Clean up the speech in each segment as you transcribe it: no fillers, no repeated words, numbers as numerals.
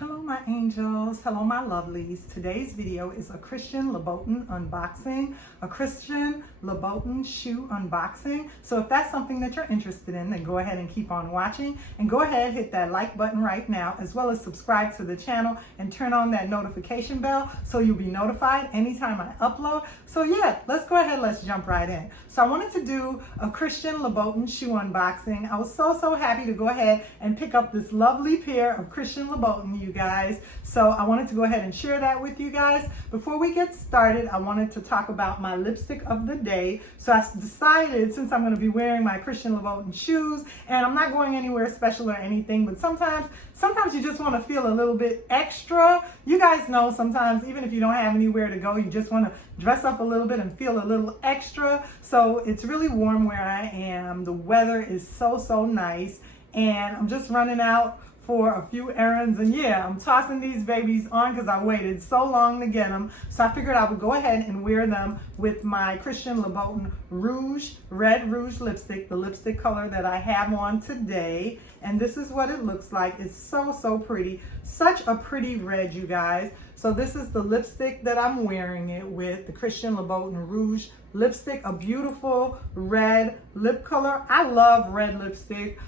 Hello my angels, hello my lovelies. Today's video is a Christian Louboutin unboxing, a Christian Louboutin shoe unboxing. So if that's something that you're interested in, then go ahead and keep on watching, and go ahead, hit that like button right now, as well as subscribe to the channel and turn on that notification bell so you'll be notified anytime I upload. So yeah, let's go ahead, let's jump right in. So I wanted to do a Christian Louboutin shoe unboxing. I was so happy to go ahead and pick up this lovely pair of Christian Louboutin, you guys. So I wanted to go ahead and share that with you guys. Before we get started, I wanted to talk about my lipstick of the day. So I decided, since I'm going to be wearing my Christian Louboutin shoes, and I'm not going anywhere special or anything, but sometimes you just want to feel a little bit extra. You guys know sometimes, even if you don't have anywhere to go, you just want to dress up a little bit and feel a little extra. So it's really warm where I am. The weather is so nice, and I'm just running out for a few errands, and yeah, I'm tossing these babies on because I waited so long to get them. So I figured I would go ahead and wear them with my Christian Louboutin Red Rouge lipstick, the lipstick color that I have on today. And this is what it looks like. It's so pretty. Such a pretty red, you guys. So this is the lipstick that I'm wearing it with, the Christian Louboutin Rouge lipstick, a beautiful red lip color. I love red lipstick.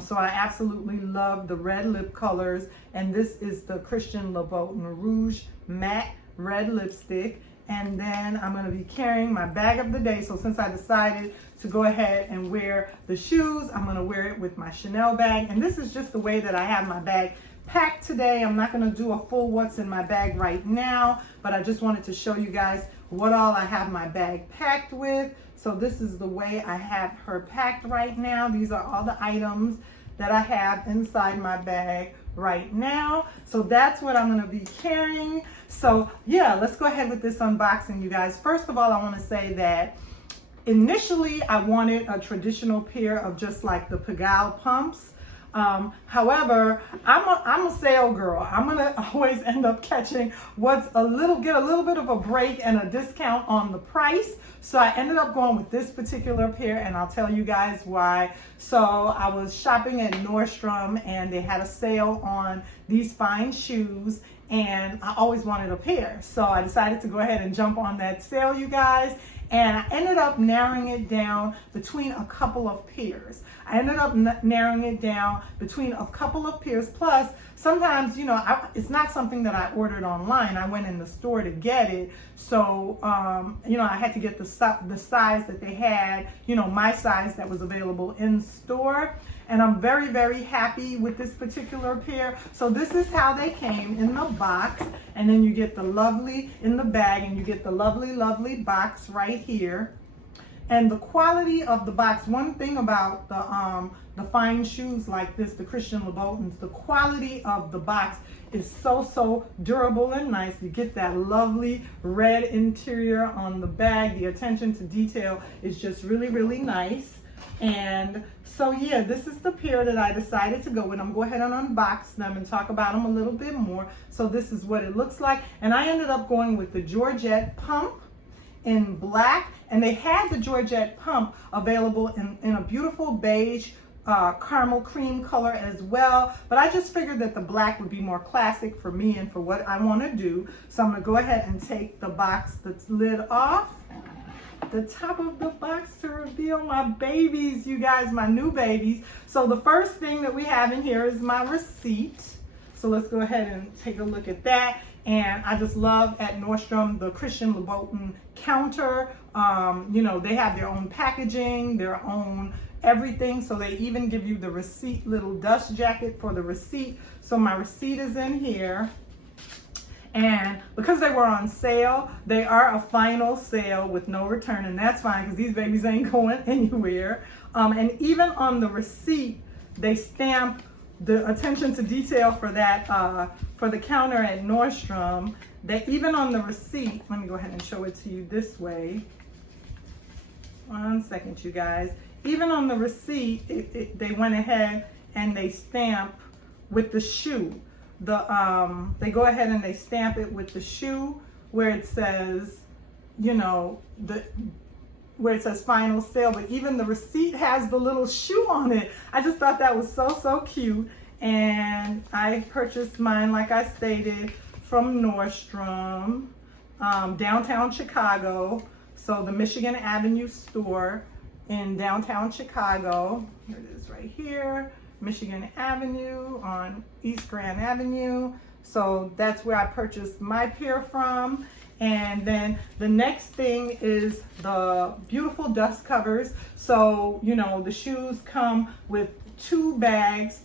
So I absolutely love the red lip colors, and this is the Christian Louboutin Rouge Matte Red Lipstick. And then I'm going to be carrying my bag of the day. So since I decided to go ahead and wear the shoes, I'm going to wear it with my Chanel bag. And this is just the way that I have my bag packed today. I'm not going to do a full what's in my bag right now, but I just wanted to show you guys what all I have my bag packed with. So this is the way I have her packed right now. These are all the items that I have inside my bag right now. So that's what I'm going to be carrying. So yeah, let's go ahead with this unboxing, you guys. First of all, I want to say that initially I wanted a traditional pair of just like the Pigalle Pumps. However, I'm a sale girl. I'm gonna always end up catching get a little bit of a break and a discount on the price. So I ended up going with this particular pair, and I'll tell you guys why. So I was shopping at Nordstrom, and they had a sale on these fine shoes, and I always wanted a pair. So I decided to go ahead and jump on that sale, you guys. And I ended up narrowing it down between a couple of pairs. Plus, sometimes, you know, it's not something that I ordered online. I went in the store to get it. So, you know, I had to get the size that they had, you know, my size that was available in store. And I'm very happy with this particular pair. So this is how they came in the box. And then you get the lovely in the bag, and you get the lovely box right here. And the quality of the box, one thing about the fine shoes like this, the Christian Louboutins, the quality of the box is so durable and nice. You get that lovely red interior on the bag. The attention to detail is just really nice. And so yeah, this is the pair that I decided to go with. I'm going to go ahead and unbox them and talk about them a little bit more. So this is what it looks like. And I ended up going with the Gorgette Pump in black. And they had the Gorgette Pump available in a beautiful beige caramel cream color as well. But I just figured that the black would be more classic for me and for what I want to do. So I'm going to go ahead and take the box, the lid off. The top of the box to reveal my babies, you guys, my new babies. So the first thing that we have in here is my receipt. So let's go ahead and take a look at that. And I just love at Nordstrom the Christian Louboutin counter. You know, they have their own packaging, their own everything. So they even give you the receipt, little dust jacket for the receipt. So my receipt is in here. And because they were on sale, they are a final sale with no return, and that's fine because these babies ain't going anywhere. And even on the receipt, they stamp the attention to detail for that, for the counter at Nordstrom. That even on the receipt, let me go ahead and show it to you this way. 1 second, you guys. Even on the receipt, they went ahead and they stamp with the shoe. They go ahead and they stamp it with the shoe where it says, you know, where it says final sale, but even the receipt has the little shoe on it. I just thought that was so cute. And I purchased mine, like I stated, from Nordstrom, downtown Chicago. So the Michigan Avenue store in downtown Chicago. Here it is right here, Michigan Avenue on East Grand Avenue. So that's where I purchased my pair from. And then the next thing is the beautiful dust covers. So, you know, the shoes come with 2 bags.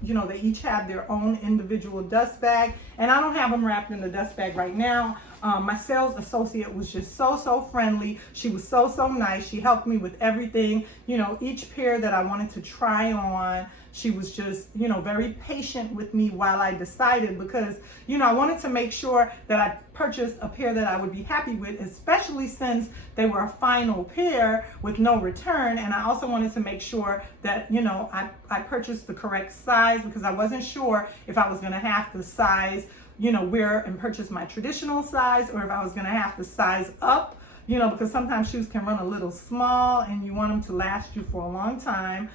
You know, they each have their own individual dust bag. And I don't have them wrapped in the dust bag right now. My sales associate was just so friendly. She was so nice. She helped me with everything. You know, each pair that I wanted to try on, she was just, you know, very patient with me while I decided, because, you know, I wanted to make sure that I purchased a pair that I would be happy with, especially since they were a final pair with no return. And I also wanted to make sure that, you know, I purchased the correct size, because I wasn't sure if I was going to have to size, you know, wear and purchase my traditional size, or if I was going to have to size up, you know, because sometimes shoes can run a little small and you want them to last you for a long time.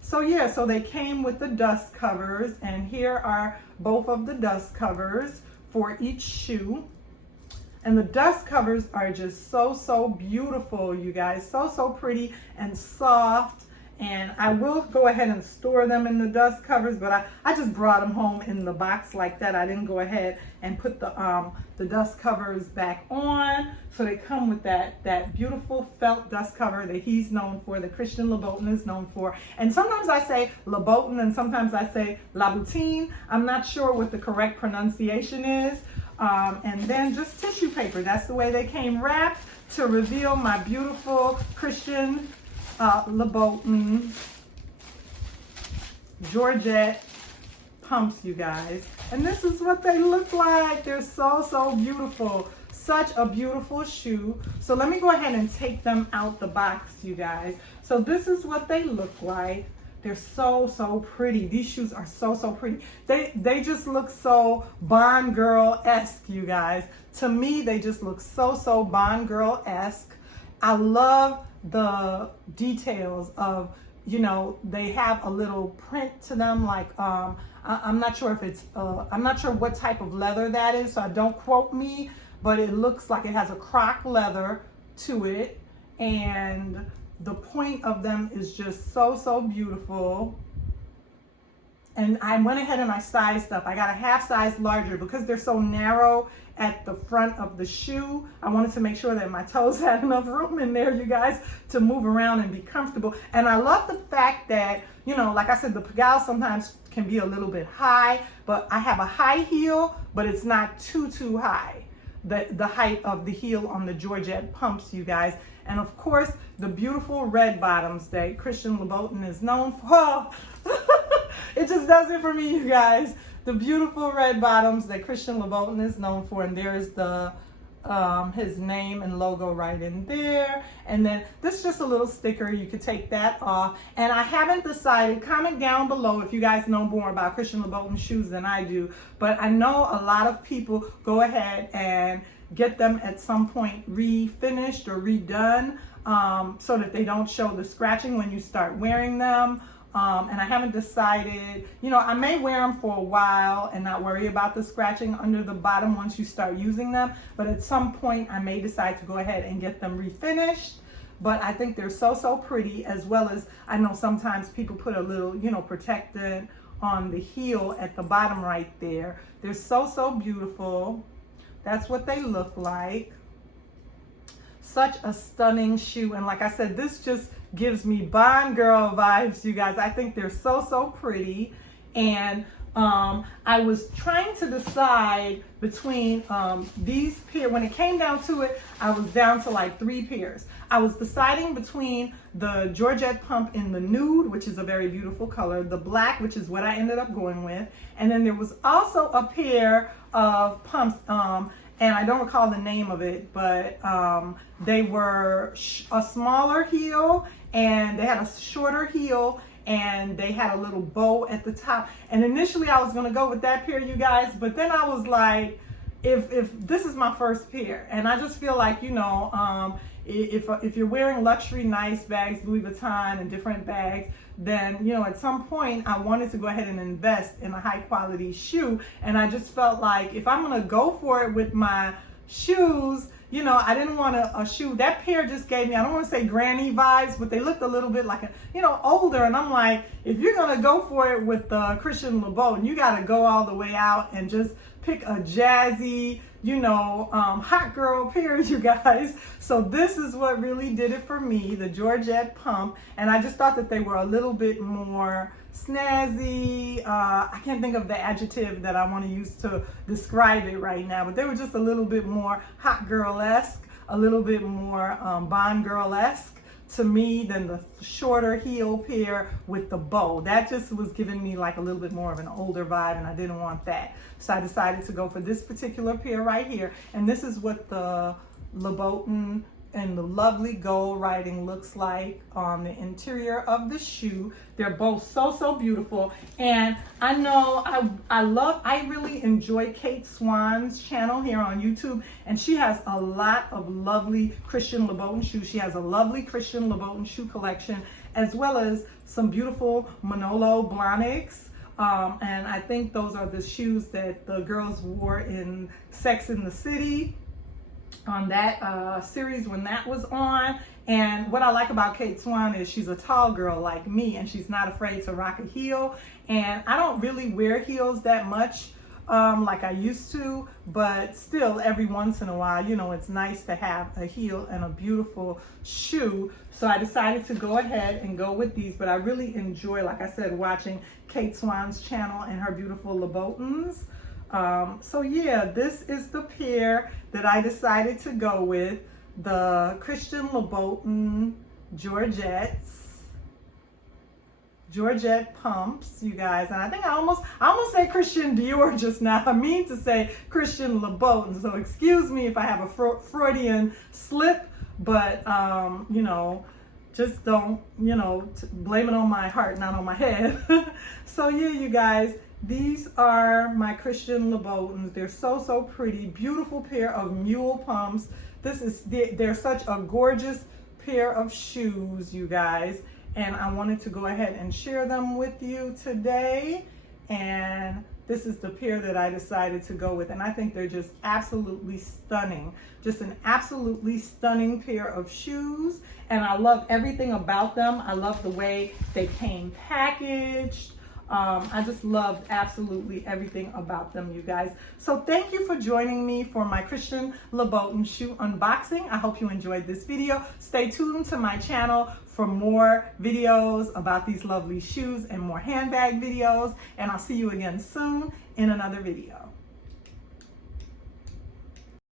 So yeah, so they came with the dust covers, and here are both of the dust covers for each shoe. And the dust covers are just so beautiful, you guys. So pretty and soft. And I will go ahead and store them in the dust covers, but I just brought them home in the box like that. I didn't go ahead and put the dust covers back on. So they come with that beautiful felt dust cover that he's known for, that Christian Louboutin is known for. And sometimes I say Louboutin and sometimes I say Louboutin. I'm not sure what the correct pronunciation is. And then just tissue paper. That's the way they came wrapped, to reveal my beautiful Christian Louboutin Georgette pumps, you guys. And this is what they look like. They're so beautiful. Such a beautiful shoe. So let me go ahead and take them out the box, you guys. So this is what they look like. They're so pretty. These shoes are so pretty. They just look so Bond Girl-esque, you guys. To me, they just look so Bond Girl-esque. I love the details of, you know, they have a little print to them, like I'm not sure if it's I'm not sure what type of leather that is, so don't quote me, but it looks like it has a croc leather to it, and the point of them is just so beautiful. And I went ahead and I sized up. I got a half size larger because they're so narrow at the front of the shoe. I wanted to make sure that my toes had enough room in there, you guys, to move around and be comfortable. And I love the fact that, you know, like I said, the Pigalle sometimes can be a little bit high, but I have a high heel, but it's not too high. The height of the heel on the Georgette pumps, you guys. And of course, the beautiful red bottoms that Christian Louboutin is known for. It just does it for me, you guys. The beautiful red bottoms that Christian Louboutin is known for, and there's the his name and logo right in there. And then this is just a little sticker. You could take that off. And I haven't decided. Comment down below if you guys know more about Christian Louboutin shoes than I do. But I know a lot of people go ahead and get them at some point refinished or redone, so that they don't show the scratching when you start wearing them. And I haven't decided, you know, I may wear them for a while and not worry about the scratching under the bottom once you start using them. But at some point I may decide to go ahead and get them refinished. But I think they're so pretty, as well as I know sometimes people put a little, you know, protectant on the heel at the bottom right there. They're so beautiful. That's what they look like. Such a stunning shoe. And like I said, this just gives me Bond Girl vibes, you guys. I think they're so pretty. And I was trying to decide between these pairs. When it came down to it, I was down to like 3 pairs. I was deciding between the Georgette pump in the nude, which is a very beautiful color, the black, which is what I ended up going with, and then there was also a pair of pumps, and I don't recall the name of it, but they were a smaller heel, and they had a shorter heel, and they had a little bow at the top. And initially I was gonna go with that pair, you guys, but then I was like, if this is my first pair, and I just feel like, you know, if you're wearing luxury nice bags, Louis Vuitton and different bags, then, you know, at some point I wanted to go ahead and invest in a high quality shoe. And I just felt like if I'm gonna go for it with my shoes, you know, I didn't want a shoe. That pair just gave me, I don't want to say granny vibes, but they looked a little bit like, you know, older. And I'm like, if you're going to go for it with Christian Louboutin, you got to go all the way out and just pick a jazzy, you know, hot girl pair, you guys. So this is what really did it for me, the Gorgette Pump. And I just thought that they were a little bit more snazzy. I can't think of the adjective that I want to use to describe it right now, but they were just a little bit more hot girl-esque, a little bit more Bond girl-esque to me than the shorter heel pair with the bow. That just was giving me like a little bit more of an older vibe, and I didn't want that. So I decided to go for this particular pair right here. And this is what the Louboutin and the lovely gold writing looks like on the interior of the shoe. They're both so beautiful. And I know I really enjoy Kate Swan's channel here on YouTube, and she has a lot of lovely Christian Louboutin shoes. She has a lovely Christian Louboutin shoe collection, as well as some beautiful Manolo Blahniks. And I think those are the shoes that the girls wore in Sex in the City on that series when that was on. And what I like about Kate Swan is she's a tall girl like me, and she's not afraid to rock a heel. And I don't really wear heels that much like I used to, but still every once in a while, you know, it's nice to have a heel and a beautiful shoe. So I decided to go ahead and go with these, but I really enjoy, like I said, watching Kate Swan's channel and her beautiful Louboutins. So yeah, this is the pair that I decided to go with, the Christian Louboutin Gorgette Pumps, you guys. And I think I almost said Christian Dior just now. I mean to say Christian Louboutin, so excuse me if I have a Freudian slip, but you know, just don't, you know, blame it on my heart, not on my head. So yeah, you guys, these are my Christian Louboutins. They're so pretty. Beautiful pair of mule pumps. They're such a gorgeous pair of shoes, you guys. And I wanted to go ahead and share them with you today. And this is the pair that I decided to go with. And I think they're just absolutely stunning. Just an absolutely stunning pair of shoes. And I love everything about them. I love the way they came packaged. I just loved absolutely everything about them, you guys. So thank you for joining me for my Christian Louboutin shoe unboxing. I hope you enjoyed this video. Stay tuned to my channel for more videos about these lovely shoes and more handbag videos. And I'll see you again soon in another video.